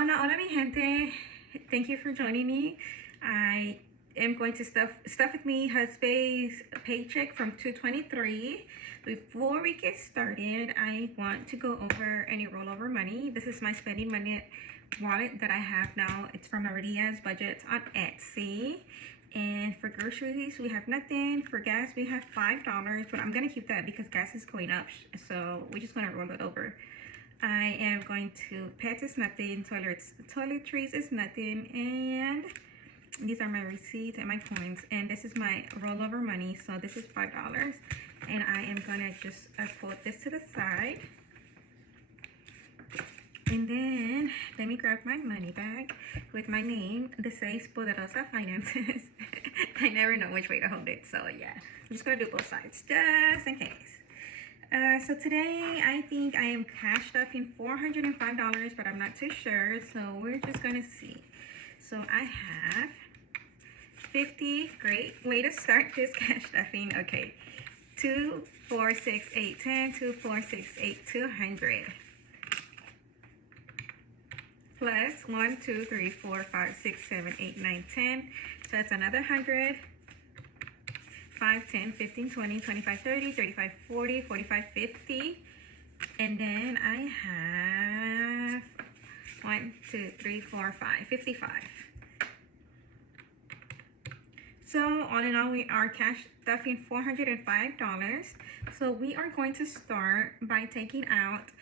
Hola, hola mi gente. Thank you for joining me. I am going to stuff with me husband's paycheck from 223. Before we get started, I want to go over any rollover money. This is my spending money wallet that I have now. It's from Maria's Budgets on Etsy. And for groceries, we have nothing. For gas, we have $5, but I'm gonna keep that because gas is going up. So we're just gonna roll it over. I am going to pets is nothing, toiletries is nothing, and these are my receipts and my coins, and this is my rollover money. So this is $5, and I am gonna just put this to the side, and then let me grab my money bag with my name. This says Poderosa Finances. I never know which way to hold it, so yeah, I'm just gonna do both sides just in case. So today I think I am cash stuffing $405, but I'm not too sure, so we're just gonna see. So I have 50. Great way to start this cash stuffing. Okay, 2, 4, 6, 8, 10. 2, 4, 6, 8, 200. Plus 1, 2, 3, 4, 5, 6, 7, 8, 9, 10. So that's another 100. 5, 10, 15, 20, 25, 30, 35, 40, 45, 50. And then I have 1, 2, 3, 4, 5, 55. So all in all, we are cash stuffing $405. So we are going to start by taking out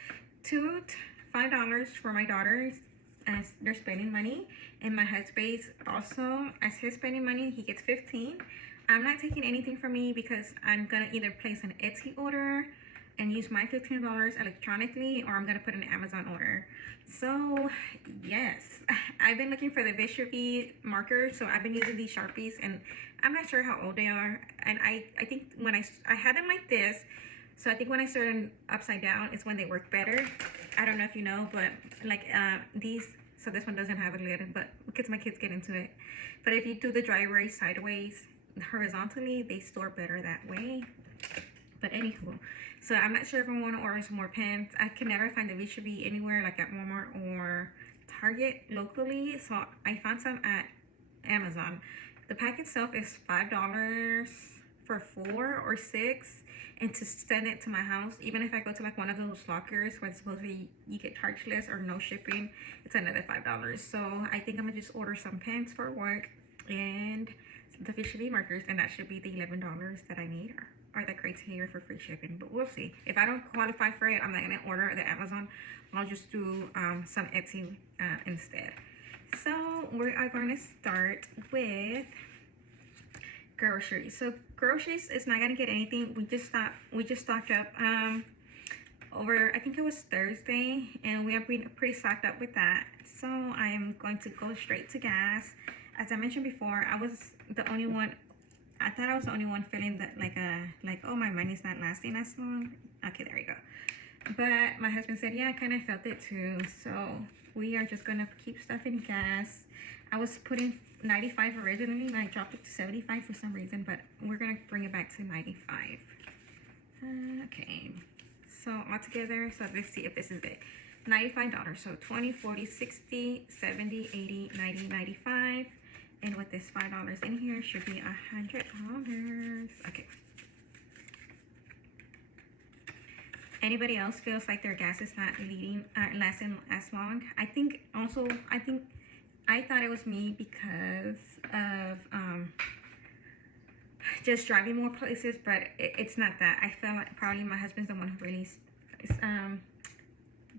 $5 for my daughters as they're spending money, and my husband's also as his spending money. He gets 15. I'm not taking anything from me because I'm gonna either place an Etsy order and use my $15 electronically, or I'm gonna put an Amazon order. So yes, I've been looking for the Vishy markers, so I've been using these Sharpies, and I'm not sure how old they are. And I think when I had them like this, so I think when I started them upside down is when they work better. I don't know if you know, but like these, so this one doesn't have a lid, but because my kids get into it. But if you do the dry erase sideways, horizontally, they store better that way. But anywho, so I'm not sure if I want to order some more pens. I can never find the Vishy anywhere, like at Walmart or Target locally, so I found some at Amazon. The pack itself is $5 for 4 or 6, and to send it to my house, even if I go to like one of those lockers where it's supposedly you get charged less or no shipping, it's another $5. So I think I'm gonna just order some pens for work and the Vishy markers, and that should be the $11 that I need, or the criteria for free shipping. But we'll see. If I don't qualify for it, I'm not gonna order the Amazon. I'll just do some Etsy instead. So we are going to start with groceries. So groceries is not gonna get anything. We just stocked up over, I think it was Thursday, and we have been pretty stocked up with that. So I am going to go straight to gas. As I mentioned before, I was the only one. I thought I was the only one feeling that like oh, my money's not lasting as long. Okay, there you go. But my husband said, yeah, I kind of felt it too. So we are just gonna keep stuffing gas. I was putting 95 originally, and I dropped it to 75 for some reason, but we're gonna bring it back to 95. Okay, so altogether, so let's see if this is it. $95. So 20, 40, 60, 70, 80, 90, 95. And with this $5 in here, should be $100. Okay. Anybody else feels like their gas is not lasting as long? I thought it was me because of just driving more places, but it's not that. I feel like probably my husband's the one who really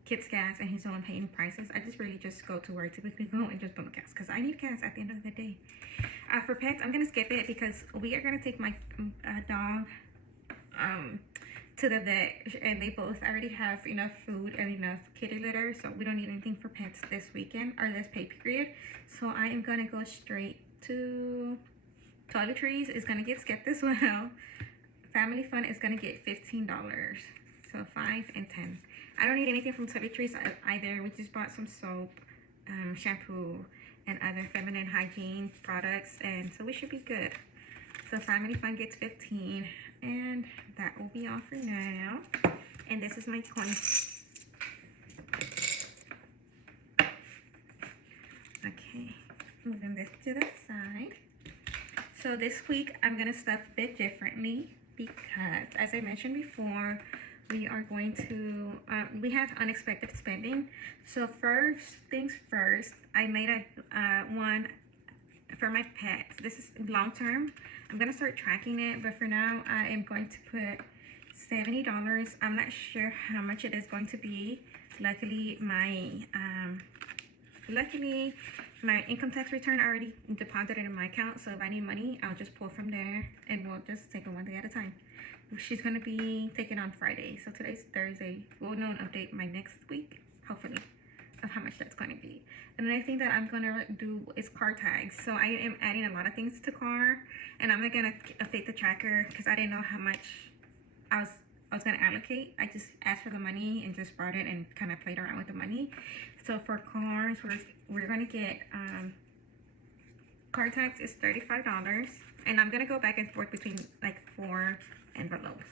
gets gas, and he's the one paying prices. I just really just go to where I typically go and just put gas because I need gas at the end of the day. For pets, I'm gonna skip it because we are gonna take my dog to the vet, and they both already have enough food and enough kitty litter, so we don't need anything for pets this weekend or this pay period. So I am gonna go straight to toiletries. Is gonna get skipped as well. Family fun is gonna get $15. So 5 and 10. I don't need anything from toiletries either. We just bought some soap, shampoo, and other feminine hygiene products, and so we should be good. So family fun gets 15, and that will be all for now. And this is my coin. Okay, moving this to the side. So this week I'm gonna stuff a bit differently because, as I mentioned before, we are going to we have unexpected spending. So first things first, I made a one for my pets. This is long term. I'm gonna start tracking it, but for now I am going to put $70. I'm not sure how much it is going to be. Luckily my income tax return already deposited in my account, so if I need money, I'll just pull from there and we'll just take it one day at a time. She's gonna be taken on Friday, so today's Thursday. We'll know an update my next week, hopefully, of how much that's gonna be. Another thing that I'm gonna do is car tags. So I am adding a lot of things to car, and I'm not gonna update the tracker because I didn't know how much I was gonna allocate. I just asked for the money and just brought it and kind of played around with the money. So for cars, we're gonna get car tax is $35, and I'm gonna go back and forth between like 4 envelopes.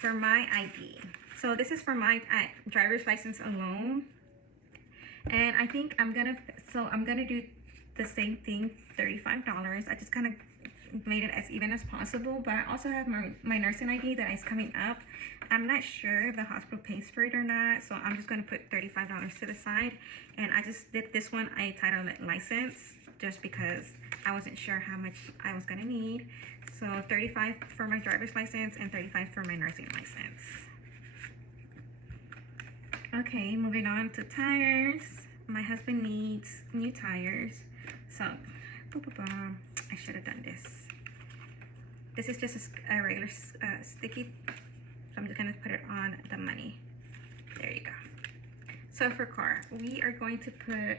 For my ID, so this is for my driver's license alone, and I think I'm gonna do the same thing, $35. I just kind of made it as even as possible, but I also have my nursing ID that is coming up. I'm not sure if the hospital pays for it or not, so I'm just going to put $35 to the side. And I just did this one, I titled it license, just because I wasn't sure how much I was going to need. So $35 for my driver's license and $35 for my nursing license. Okay, moving on to tires. My husband needs new tires, so I should have done this. This is just a regular sticky, so I'm just gonna put it on the money. There you go. So for car, we are going to put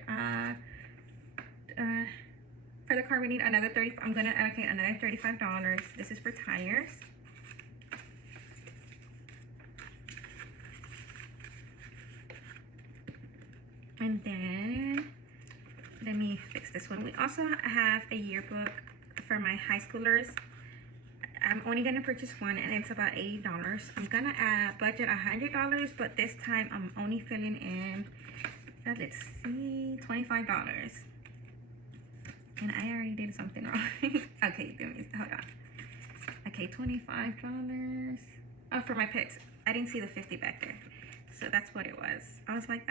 for the car we need another I'm gonna allocate another $35. This is for tires. And then let me fix this one. We also have a yearbook for my high schoolers. I'm only gonna purchase one, and it's about $80. I'm gonna budget $100, but this time I'm only filling in, let's see, $25. And I already did something wrong. Okay, hold on. Okay, $25. Oh, for my pets. I didn't see the 50 back there, so that's what it was. I was like,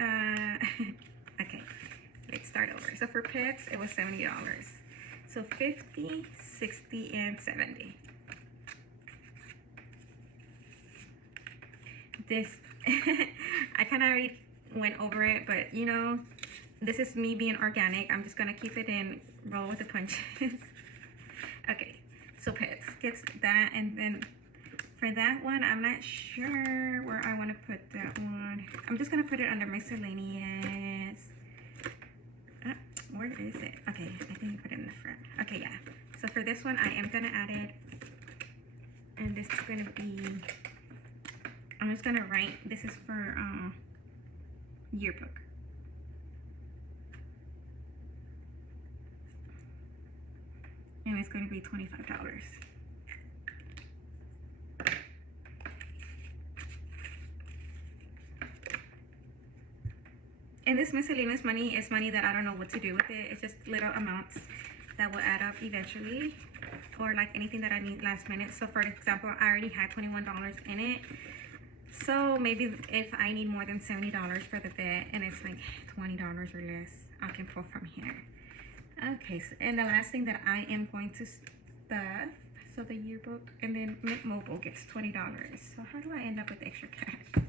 okay, let's start over. So for pets, it was $70. So 50, 60, and 70. This I kind of already went over it, but you know, this is me being organic. I'm just gonna keep it in, roll with the punches. Okay, so pets gets that, and then for that one, I'm not sure where I want to put that one. I'm just gonna put it under miscellaneous. Where is it? Okay, I think I put it in the front. Okay, yeah. So for this one, I am gonna add it, and this is gonna be, I'm just gonna write, this is for yearbook. And it's gonna be $25. And this miscellaneous money is money that I don't know what to do with it. It's just little amounts that will add up eventually, or like anything that I need last minute. So for example, I already had $21 in it. So maybe if I need more than $70 for the vet and it's like $20 or less, I can pull from here. Okay, so, and the last thing that I am going to stuff, so the yearbook, and then Mint Mobile gets $20. So how do I end up with extra cash?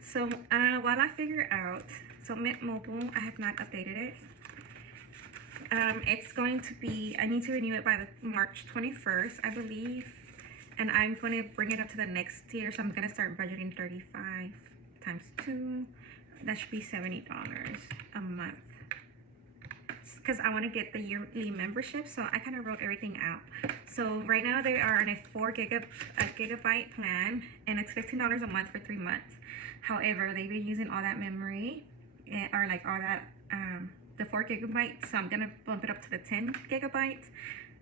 So while I figure out, so Mint Mobile, I have not updated it. It's going to be, I need to renew it by the March 21st, I believe. And I'm going to bring it up to the next tier. So I'm going to start budgeting 35 times 2. That should be $70 a month. Because I want to get the yearly membership. So I kind of wrote everything out. So right now they are on a 4 gigabyte plan. And it's $15 a month for 3 months. However, they've been using all that memory. Or like all that, the 4 gigabytes. So I'm going to bump it up to the 10 gigabytes.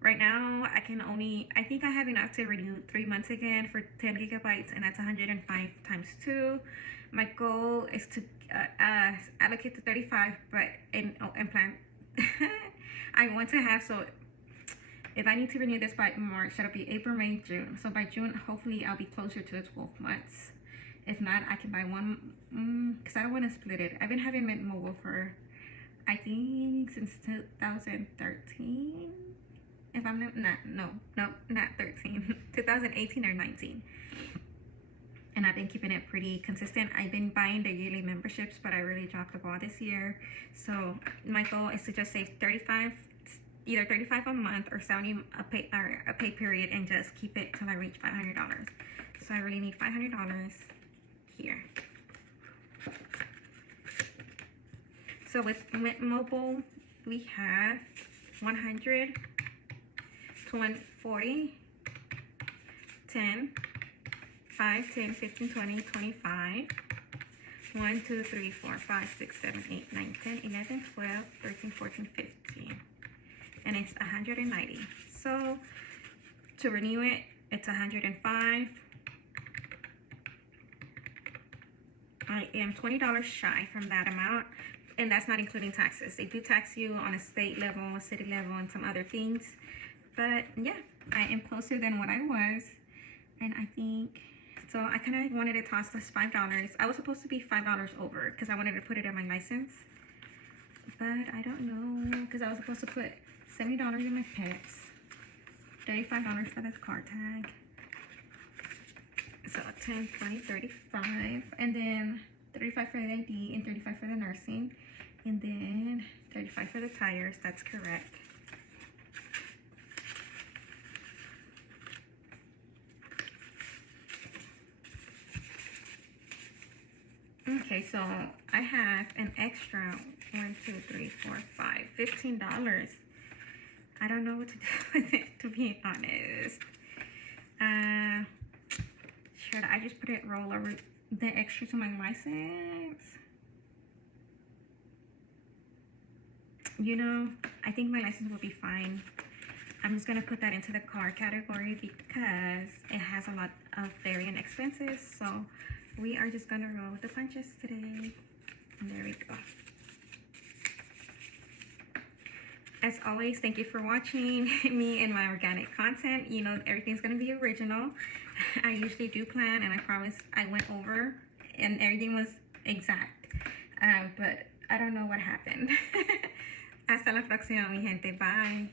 Right now, I think I have enough to renew 3 months again for 10 gigabytes, and that's 105 times 2. My goal is to allocate to 35, but in plan, I want to have, so if I need to renew this by March, that'll be April, May, June. So by June, hopefully I'll be closer to the 12 months. If not, I can buy one, because I don't want to split it. I've been having Mint Mobile for, I think, since 2013. If I'm not 13, 2018 or 19. And I've been keeping it pretty consistent. I've been buying the yearly memberships, but I really dropped the ball this year. So my goal is to just save 35, either 35 a month or 70 a pay period, and just keep it till I reach $500. So I really need $500 here. So with Mint Mobile, we have 100, 20, 40, 10, 5, 10, 15, 20, 25, 1, 2, 3, 4, 5, 6, 7, 8, 9, 10, 11, 12, 13, 14, 15. And it's 190. So to renew it, it's 105. I am $20 shy from that amount, and that's not including taxes. They do tax you on a state level, a city level, and some other things. But yeah, I am closer than what I was, and I think, so I kind of wanted to toss this $5. I was supposed to be $5 over because I wanted to put it in my license, but I don't know, because I was supposed to put $70 in my pets, $35 for this car tag, so 10, 20, 35, and then 35 for the ID, and 35 for the nursing, and then 35 for the tires. That's correct. Okay, so I have an extra $15. I don't know what to do with it, to be honest. Should I just roll over the extra to my license? You know, I think my license will be fine. I'm just gonna put that into the car category because it has a lot of varying expenses. So we are just gonna roll with the punches today. And there we go. As always, thank you for watching me and my organic content. You know, everything's gonna be original. I usually do plan, and I promise I went over and everything was exact. But I don't know what happened. Hasta la próxima, mi gente. Bye.